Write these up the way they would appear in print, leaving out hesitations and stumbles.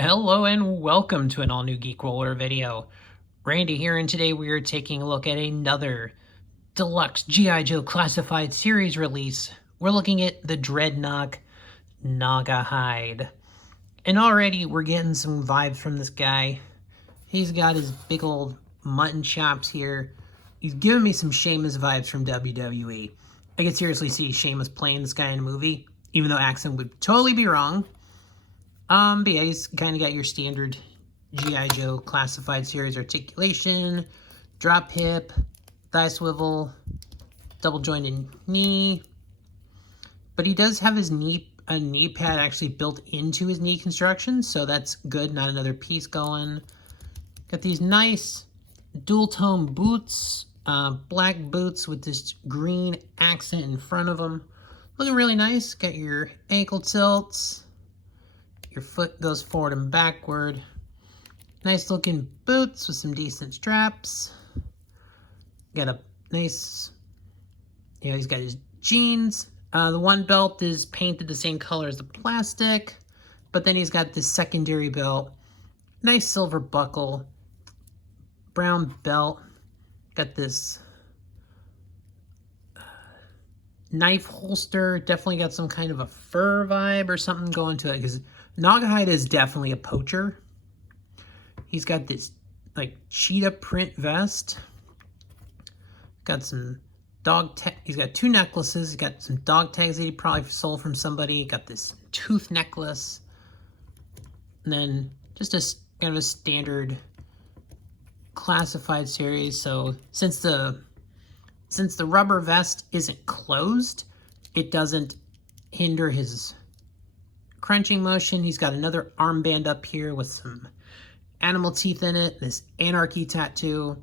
Hello and welcome to an all-new Geek Roller video. Randy here, and today we are taking a look at another deluxe GIJoe Classified Series release. We're looking at the Dreadnought Gnawgahyde. And already we're getting some vibes from this guy. He's got his big old mutton chops here. He's giving me some Sheamus vibes from WWE. I could seriously see Sheamus playing this guy in a movie, even though accent would totally be wrong. But yeah, he's kind of got your standard GIJoe Classified Series articulation, drop hip, thigh swivel, double jointed knee. But he does have his a knee pad actually built into his knee construction, so that's good, not another piece going. Got these nice dual tone boots, black boots with this green accent in front of them. Looking really nice. Got your ankle tilts. Your foot goes forward and backward. Nice looking boots with some decent straps. Got a nice, he's got his jeans. The one belt is painted the same color as the plastic, but then he's got this secondary belt. Nice silver buckle. Brown belt. Got this knife holster. Definitely got some kind of a fur vibe or something going to it, because Gnawgahyde is definitely a poacher. He's got this like cheetah print vest. Got some he's got two necklaces. He's got some dog tags that he probably sold from somebody. Got this tooth necklace. And then just a kind of a standard classified series. So since the rubber vest isn't closed, it doesn't hinder his crunching motion. He's got another armband up here with some animal teeth in it, this anarchy tattoo.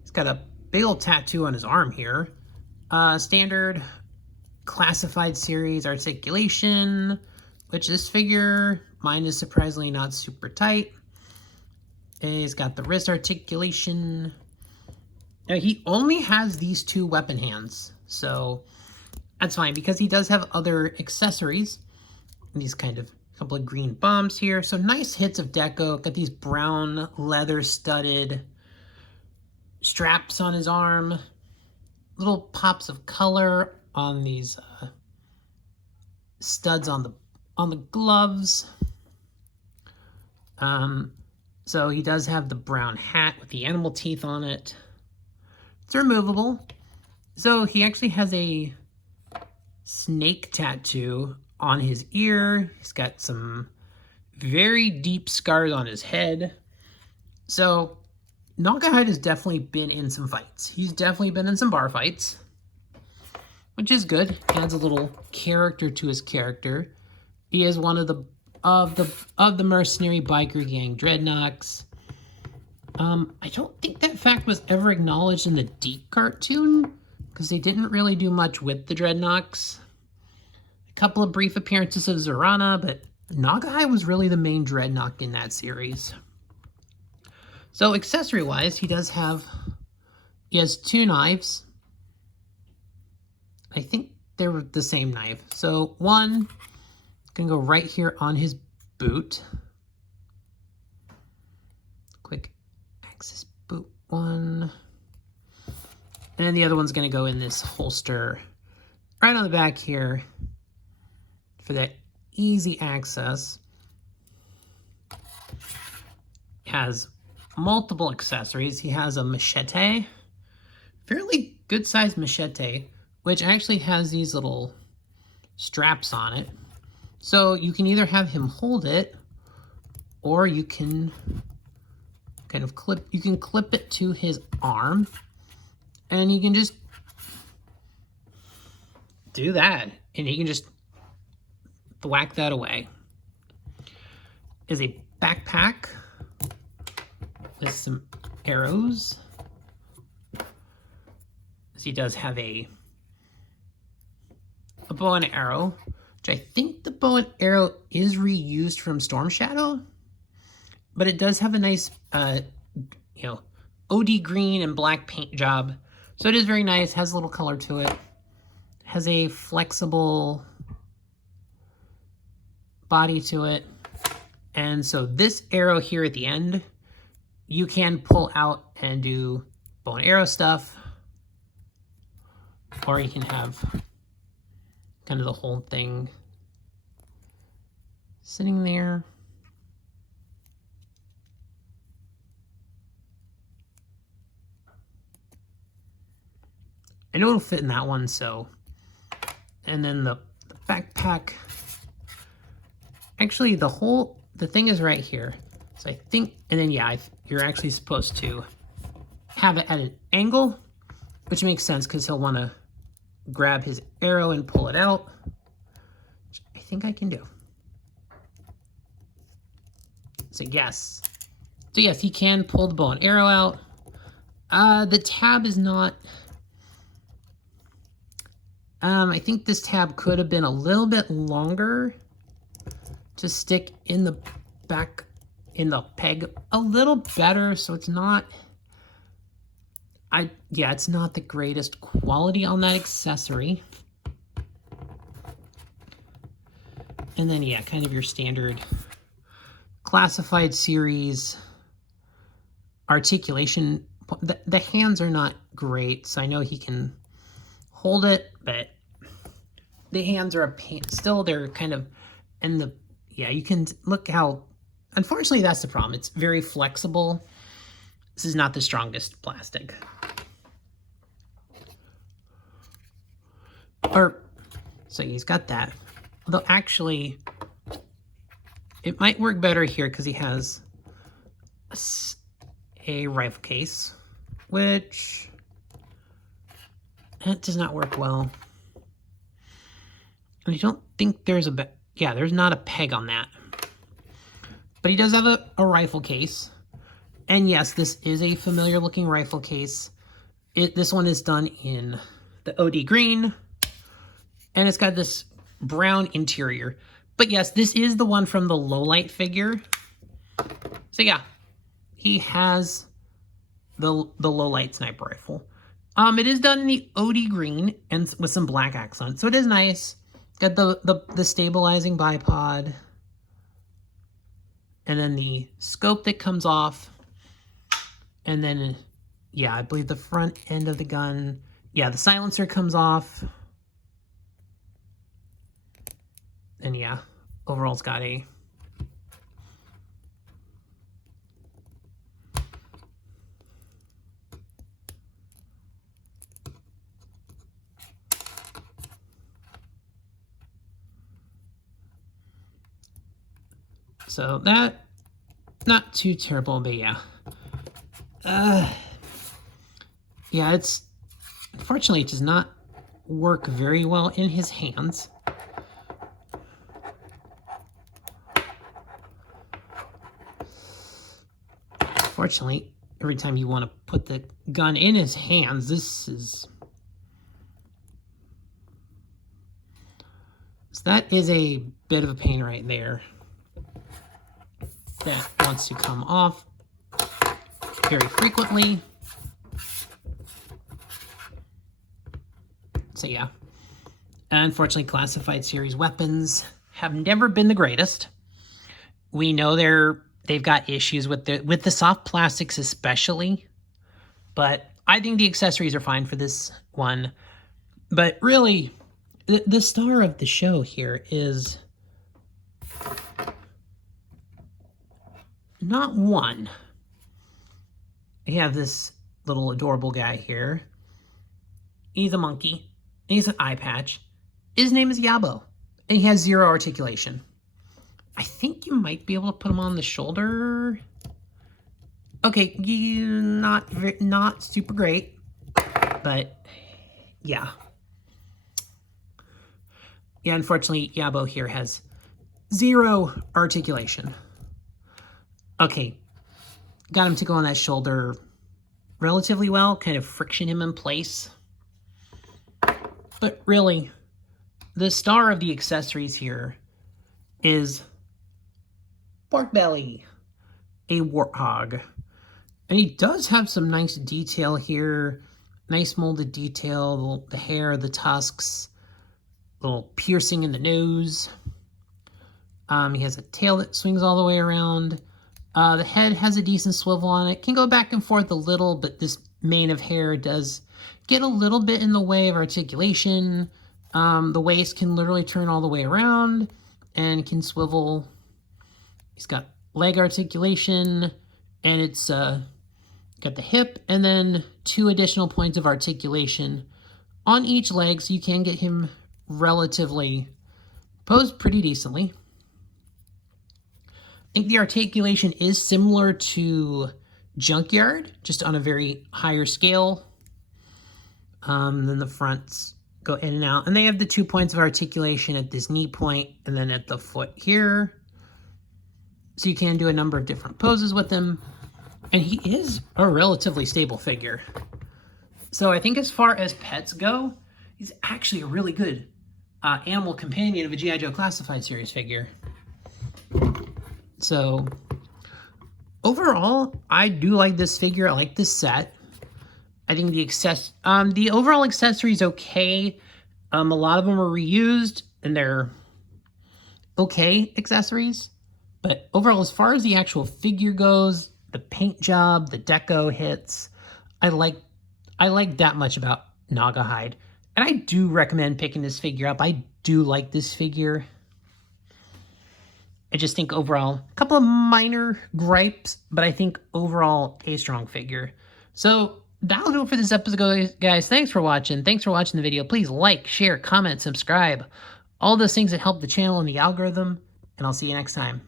He's got a big old tattoo on his arm here. Standard classified series articulation, which this figure, mine is surprisingly not super tight. And he's got the wrist articulation. Now he only has these two weapon hands, so that's fine, because he does have other accessories. These kind of couple of green bombs here. So nice hits of deco. Got these brown leather studded straps on his arm. Little pops of color on these studs on the gloves. So he does have the brown hat with the animal teeth on it. It's removable. So he actually has a snake tattoo on his ear. He's got some very deep scars on his head. So Gnawgahyde has definitely been in some fights. He's definitely been in some bar fights, which is good. Adds a little character to his character. He is one of the mercenary biker gang Dreadnoughts. I don't think that fact was ever acknowledged in the Deep cartoon, because they didn't really do much with the Dreadnoughts. A couple of brief appearances of Zorana, but Gnawgahyde was really the main Dreadnought in that series. So accessory-wise, he has two knives. I think they're the same knife. So one can go right here on his boot. Quick access boot one. And then the other one's going to go in this holster right on the back here for that easy access. It has multiple accessories. He has a machete, fairly good sized machete, which actually has these little straps on it. So you can either have him hold it, or you can kind of clip it to his arm. And he can just do that, and he can just whack that away. Is a backpack with some arrows. So he does have a bow and arrow, which I think the bow and arrow is reused from Storm Shadow, but it does have a nice, OD green and black paint job. So it is very nice, has a little color to it. Has a flexible body to it. And so this arrow here at the end, you can pull out and do bow and arrow stuff, or you can have kind of the whole thing sitting there. I know it'll fit in that one, so. And then the backpack. Actually, the thing is right here. So I think, and then yeah, you're actually supposed to have it at an angle, which makes sense because he'll want to grab his arrow and pull it out, which I think I can do. So yes. So yes, he can pull the bow and arrow out. The tab is not... I think this tab could have been a little bit longer to stick in the back, in the peg a little better, so it's not... yeah, it's not the greatest quality on that accessory. And then, yeah, kind of your standard classified series articulation. The hands are not great, so I know he can hold it, but the hands are a pain. Still, they're kind of, and the, yeah, you can look how, unfortunately, that's the problem. It's very flexible. This is not the strongest plastic. So he's got that. Although actually, it might work better here because he has a rifle case, which that does not work well. And I don't think there's yeah, there's not a peg on that. But he does have a rifle case. And yes, this is a familiar looking rifle case. This one is done in the OD green. And it's got this brown interior. But yes, this is the one from the low light figure. So yeah, he has the low light sniper rifle. It is done in the OD green and with some black accents. So it is nice. Got the stabilizing bipod. And then the scope that comes off. And then, yeah, I believe the front end of the gun. Yeah, the silencer comes off. And yeah, overall it's got a so that not too terrible, but yeah. Yeah, it's unfortunately it does not work very well in his hands. Fortunately, every time you want to put the gun in his hands, so that is a bit of a pain right there. That wants to come off very frequently. So yeah, unfortunately, classified series weapons have never been the greatest. We know they've got issues with the soft plastics especially, but I think the accessories are fine for this one. But really, the star of the show here is not one. We have this little adorable guy here. He's a monkey. And he's an eye patch. His name is GIJoe, and he has 0 articulation. I think you might be able to put him on the shoulder. Okay, not super great, but yeah. Yeah, unfortunately, GIJoe here has 0 articulation. Okay, got him to go on that shoulder relatively well, kind of friction him in place. But really, the star of the accessories here is Pork Belly, a warthog. And he does have some nice detail here. Nice molded detail, the hair, the tusks, little piercing in the nose. He has a tail that swings all the way around. The head has a decent swivel on it. Can go back and forth a little, but this mane of hair does get a little bit in the way of articulation. The waist can literally turn all the way around and can swivel. He's got leg articulation, and it's got the hip and then 2 additional points of articulation on each leg, so you can get him relatively posed pretty decently. I think the articulation is similar to Junkyard, just on a very higher scale. Then the fronts go in and out, and they have the 2 points of articulation at this knee point and then at the foot here. So you can do a number of different poses with him, and he is a relatively stable figure. So I think as far as pets go, he's actually a really good animal companion of a GIJoe Classified Series figure. So overall, I do like this figure. I like this set. I think the overall accessory is okay. A lot of them are reused, and they're okay accessories. But overall, as far as the actual figure goes, the paint job, the deco hits, I like that much about Gnawgahyde. And I do recommend picking this figure up. I do like this figure. I just think overall, a couple of minor gripes, but I think overall a strong figure. So that'll do it for this episode, guys. Thanks for watching. Thanks for watching the video. Please like, share, comment, subscribe. All those things that help the channel and the algorithm. And I'll see you next time.